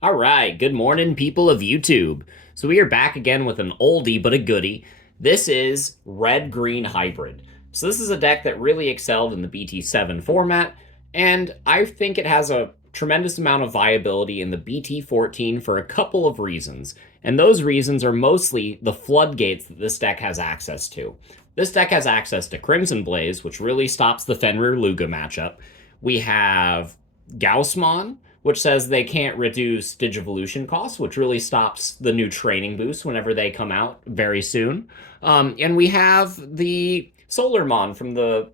All right, good morning, people of YouTube. So we are back again with an oldie but a goodie. This is Red Green Hybrid. So this is a deck that really excelled in the BT7 format, and I think it has a tremendous amount of viability in the BT14 for a couple of reasons. And those reasons are mostly the floodgates that this deck has access to. This deck has access to Crimson Blaze, which really stops the Fenrir-Luga matchup. We have Gaussmon, which says they can't reduce Digivolution costs, which really stops the new training boost whenever they come out very soon. And we have the Solarmon from the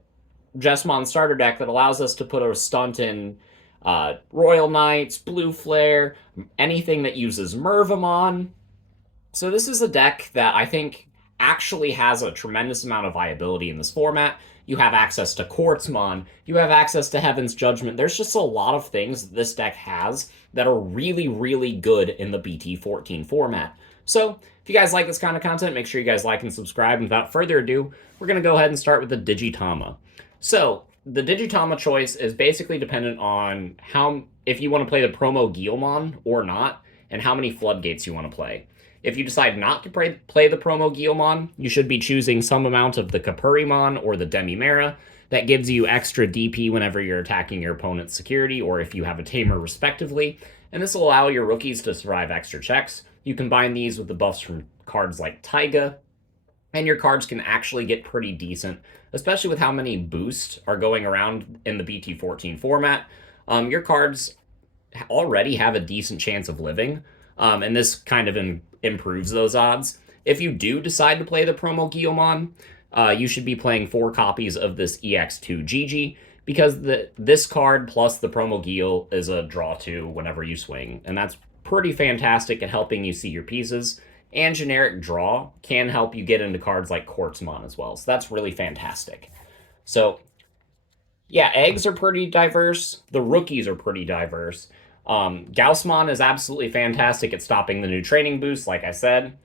Jessmon starter deck that allows us to put a stunt in Royal Knights, Blue Flare, anything that uses Mervamon. So this is a deck that I think actually has a tremendous amount of viability in this format. You have access to Quartzmon, you have access to Heaven's Judgment. There's just a lot of things that this deck has that are really, really good in the BT14 format. So if you guys like this kind of content, make sure you guys like and subscribe. And without further ado, we're going to go ahead and start with the Digitama. So the Digitama choice is basically dependent on if you want to play the promo Guilmon or not, and how many floodgates you want to play. If you decide not to play the promo Guilmon, you should be choosing some amount of the Kabuterimon or the Demimera. That gives you extra DP whenever you're attacking your opponent's security or if you have a tamer, respectively. And this will allow your rookies to survive extra checks. You combine these with the buffs from cards like Taiga, and your cards can actually get pretty decent, especially with how many boosts are going around in the BT14 format. Your cards already have a decent chance of living, and this kind of improves those odds. If you do decide to play the promo Guilmon, you should be playing 4 copies of this EX2 Gigi, because this card plus the promo Gil is a draw 2 whenever you swing, and that's pretty fantastic at helping you see your pieces. And generic draw can help you get into cards like Quartzmon as well, so that's really fantastic. So yeah, eggs are pretty diverse. The rookies are pretty diverse. Gaussmon is absolutely fantastic at stopping the new training boost, like I said.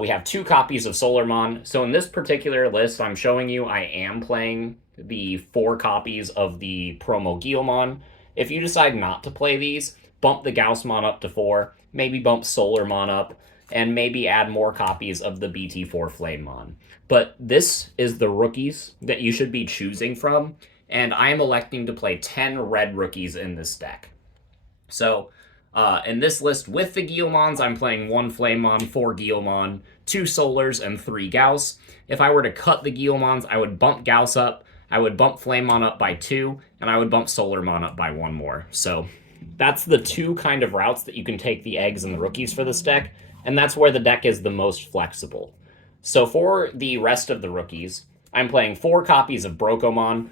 We have 2 copies of Solarmon. So in this particular list I'm showing you, I am playing the 4 copies of the promo Guilmon. If you decide not to play these, bump the Gaussmon up to 4, maybe bump Solarmon up, and maybe add more copies of the BT4 Flamemon. But this is the rookies that you should be choosing from, and I am electing to play 10 red rookies in this deck. So in this list with the Guilmons, I'm playing 1 Flamemon, 4 Guilmon, 2 Solars, and 3 Gauss. If I were to cut the Guilmons, I would bump Gauss up, I would bump Flamemon up by 2, and I would bump Solarmon up by 1 more. So that's the 2 kind of routes that you can take the eggs and the rookies for this deck, and that's where the deck is the most flexible. So for the rest of the rookies, I'm playing 4 copies of Brocomon.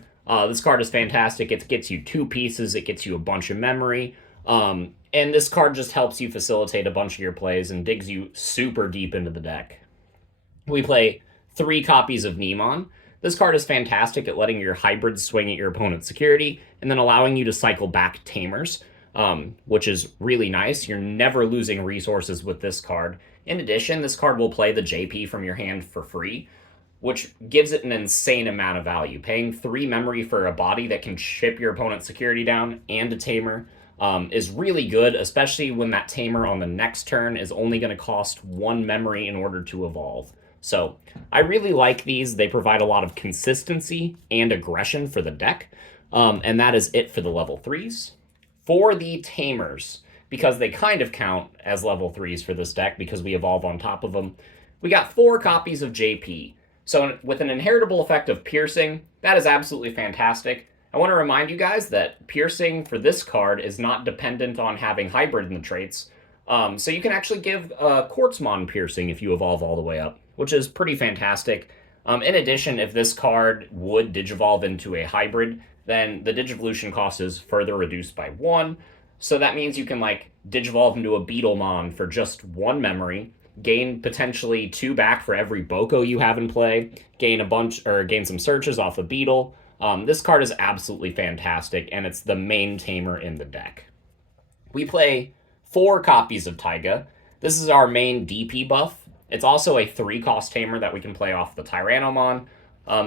This card is fantastic. It gets you 2 pieces, it gets you a bunch of memory, and this card just helps you facilitate a bunch of your plays and digs you super deep into the deck. We play 3 copies of Nemon. This card is fantastic at letting your hybrids swing at your opponent's security and then allowing you to cycle back tamers, which is really nice. You're never losing resources with this card. In addition, this card will play the JP from your hand for free, which gives it an insane amount of value. Paying 3 memory for a body that can chip your opponent's security down and a tamer is really good, especially when that tamer on the next turn is only going to cost 1 memory in order to evolve. So I really like these. They provide a lot of consistency and aggression for the deck, and that is it for the level 3s. For the tamers, because they kind of count as level 3s for this deck because we evolve on top of them, we got 4 copies of JP. So with an inheritable effect of Piercing, that is absolutely fantastic. I want to remind you guys that Piercing for this card is not dependent on having hybrid in the traits. So you can actually give Quartzmon Piercing if you evolve all the way up, which is pretty fantastic. In addition, if this card would Digivolve into a hybrid, then the Digivolution cost is further reduced by 1. So that means you can like Digivolve into a Beetlemon for just 1 memory, gain potentially 2 back for every Boko you have in play, gain some searches off of Beetle. This card is absolutely fantastic, and it's the main tamer in the deck. We play 4 copies of Taiga. This is our main DP buff. It's also a 3-cost tamer that we can play off the Tyranomon.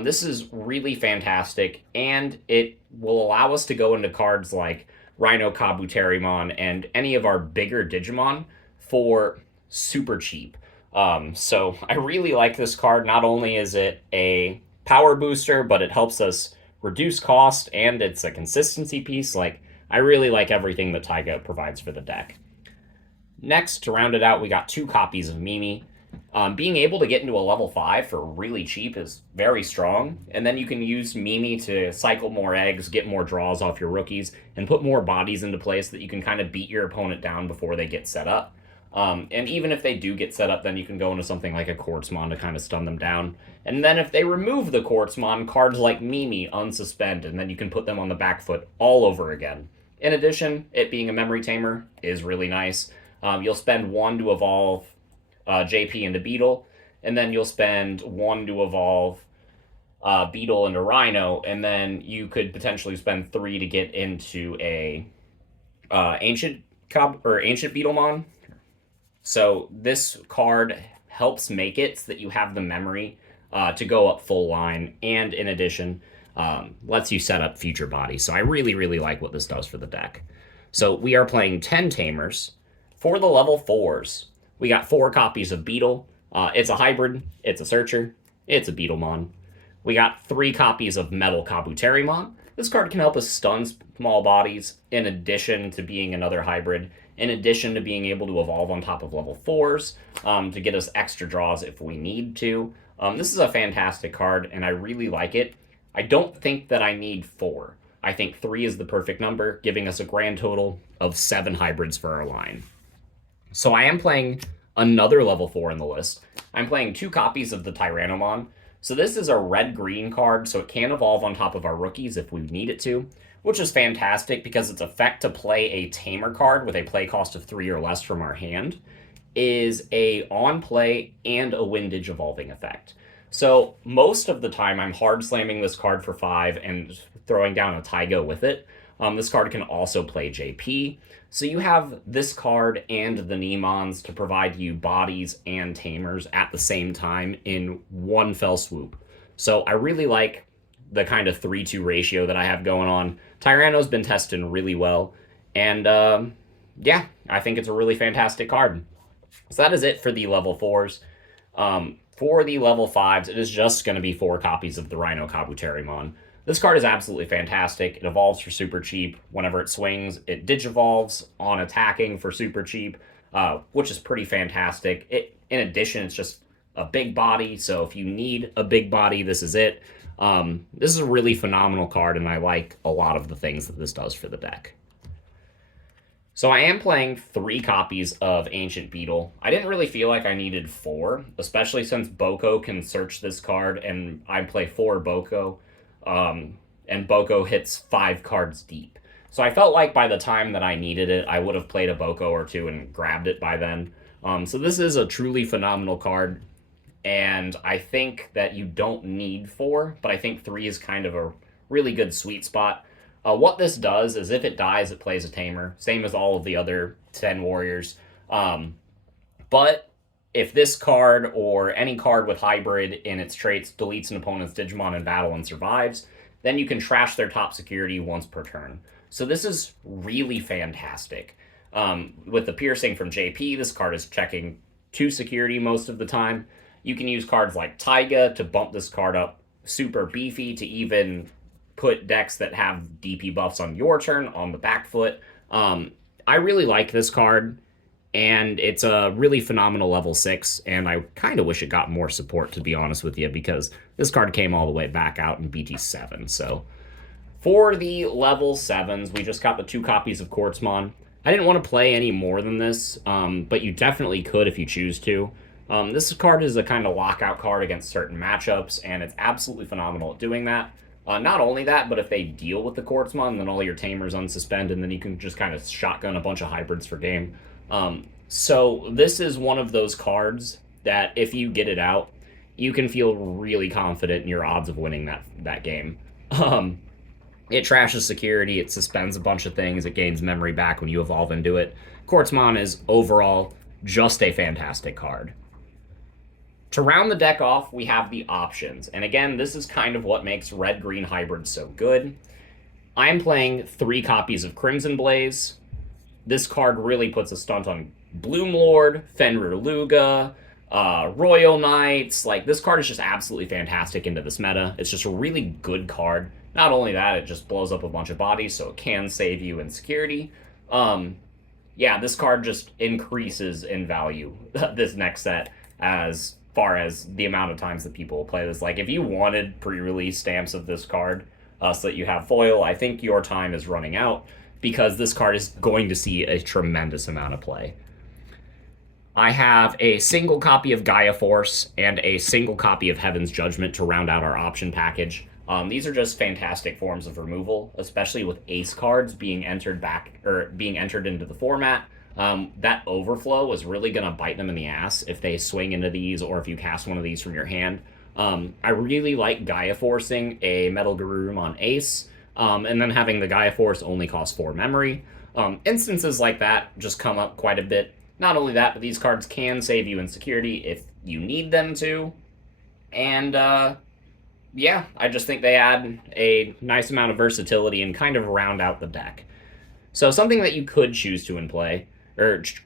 This is really fantastic, and it will allow us to go into cards like Rhino Kabuterimon, and any of our bigger Digimon for super cheap. So I really like this card. Not only is it a power booster, but it helps us reduce cost, and it's a consistency piece. Like, I really like everything that Taiga provides for the deck. Next, to round it out, we got 2 copies of Mimi. Being able to get into a level 5 for really cheap is very strong, and then you can use Mimi to cycle more eggs, get more draws off your rookies, and put more bodies into place that you can kind of beat your opponent down before they get set up. And even if they do get set up, then you can go into something like a Quartzmon to kind of stun them down. And then if they remove the Quartzmon, cards like Mimi unsuspend, and then you can put them on the back foot all over again. In addition, it being a memory tamer is really nice. You'll spend 1 to evolve JP into Beetle, and then you'll spend 1 to evolve Beetle into Rhino, and then you could potentially spend 3 to get into a Ancient Beetlemon. So this card helps make it so that you have the memory to go up full line, and in addition, lets you set up future bodies. So I really, really like what this does for the deck. So we are playing 10 Tamers. For the level 4s, we got 4 copies of Beetle. It's a hybrid, it's a searcher, it's a Beetlemon. We got 3 copies of Metal Kabuterimon. This card can help us stun small bodies, in addition to being another hybrid, in addition to being able to evolve on top of level 4s to get us extra draws if we need to. This is a fantastic card, and I really like it. I don't think that I need 4. I think 3 is the perfect number, giving us a grand total of 7 hybrids for our line. So I am playing another level 4 in the list. I'm playing 2 copies of the Tyranomon. So this is a red-green card, so it can evolve on top of our rookies if we need it to, which is fantastic because its effect to play a Tamer card with a play cost of 3 or less from our hand is a on-play and a windage evolving effect. So most of the time I'm hard slamming this card for 5 and throwing down a Taiga with it. This card can also play JP. So you have this card and the Nemons to provide you bodies and tamers at the same time in one fell swoop. So I really like the kind of 3-2 ratio that I have going on. Tyranno's been testing really well. And yeah, I think it's a really fantastic card. So that is it for the level 4s. For the level 5s, it is just going to be 4 copies of the Rhino Kabuterimon. This card is absolutely fantastic. It evolves for super cheap. Whenever it swings, it digivolves on attacking for super cheap, which is pretty fantastic. In addition, it's just a big body, so if you need a big body, this is it. This is a really phenomenal card, and I like a lot of the things that this does for the deck. So I am playing 3 copies of Ancient Beetle. I didn't really feel like I needed 4, especially since Boko can search this card, and I play 4 Boko. And Boko hits 5 cards deep. So I felt like by the time that I needed it, I would have played a Boko or 2 and grabbed it by then. So this is a truly phenomenal card, and I think that you don't need 4, but I think 3 is kind of a really good sweet spot. What this does is if it dies, it plays a Tamer, same as all of the other 10 Warriors. But if this card or any card with hybrid in its traits deletes an opponent's Digimon in battle and survives, then you can trash their top security once per turn. So this is really fantastic. With the piercing from JP, this card is checking 2 security most of the time. You can use cards like Taiga to bump this card up super beefy to even put decks that have DP buffs on your turn on the back foot. I really like this card. And it's a really phenomenal level 6, and I kind of wish it got more support, to be honest with you, because this card came all the way back out in BT7. So for the level 7s, we just got the 2 copies of Quartzmon. I didn't want to play any more than this, but you definitely could if you choose to. This card is a kind of lockout card against certain matchups, and it's absolutely phenomenal at doing that. Not only that, but if they deal with the Quartzmon, then all your Tamers unsuspend, and then you can just kind of shotgun a bunch of hybrids for game. So this is one of those cards that if you get it out, you can feel really confident in your odds of winning that game. It trashes security, it suspends a bunch of things, it gains memory back when you evolve into it. Quartzmon is overall just a fantastic card. To round the deck off, we have the options. And again, this is kind of what makes red-green hybrids so good. I'm playing 3 copies of Crimson Blaze. This card really puts a stunt on Bloomlord, Fenrir Luga, Royal Knights. Like, this card is just absolutely fantastic into this meta. It's just a really good card. Not only that, it just blows up a bunch of bodies, so it can save you in security. Yeah, this card just increases in value this next set as far as the amount of times that people play this. Like, if you wanted pre-release stamps of this card so that you have foil, I think your time is running out because this card is going to see a tremendous amount of play. I have a single copy of Gaia Force and a single copy of Heaven's Judgment to round out our option package. These are just fantastic forms of removal, especially with ace cards being entered into the format. That overflow is really going to bite them in the ass if they swing into these or if you cast one of these from your hand. I really like Gaia Forcing a Metal Garurumon ace, and then having the Gaia Force only cost 4 memory. Instances like that just come up quite a bit. Not only that, but these cards can save you in security if you need them to. And, yeah, I just think they add a nice amount of versatility and kind of round out the deck. So something that you could choose to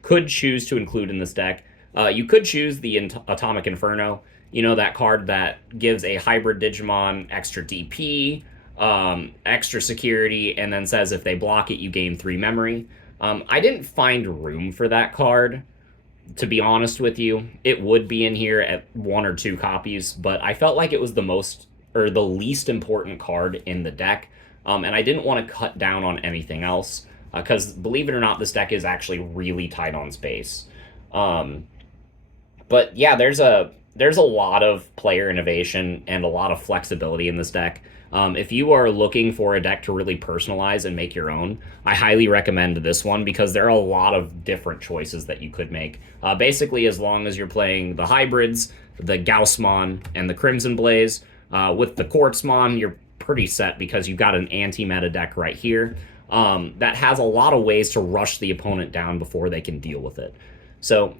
could choose to include in this deck, you could choose the Atomic Inferno. You know, that card that gives a hybrid Digimon extra DP, extra security, and then says if they block it, you gain 3 memory. I didn't find room for that card, to be honest with you. It would be in here at 1 or 2 copies, but I felt like it was the least important card in the deck, and I didn't want to cut down on anything else, because believe it or not, this deck is actually really tight on space. But yeah, there's a lot of player innovation and a lot of flexibility in this deck. If you are looking for a deck to really personalize and make your own, I highly recommend this one because there are a lot of different choices that you could make. Basically, as long as you're playing the hybrids, the Gaussmon, and the Crimson Blaze, with the Quartzmon, you're pretty set because you've got an anti-meta deck right here that has a lot of ways to rush the opponent down before they can deal with it. So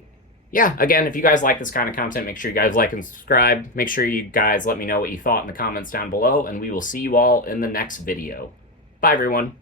yeah, again, if you guys like this kind of content, make sure you guys like and subscribe. Make sure you guys let me know what you thought in the comments down below, and we will see you all in the next video. Bye, everyone.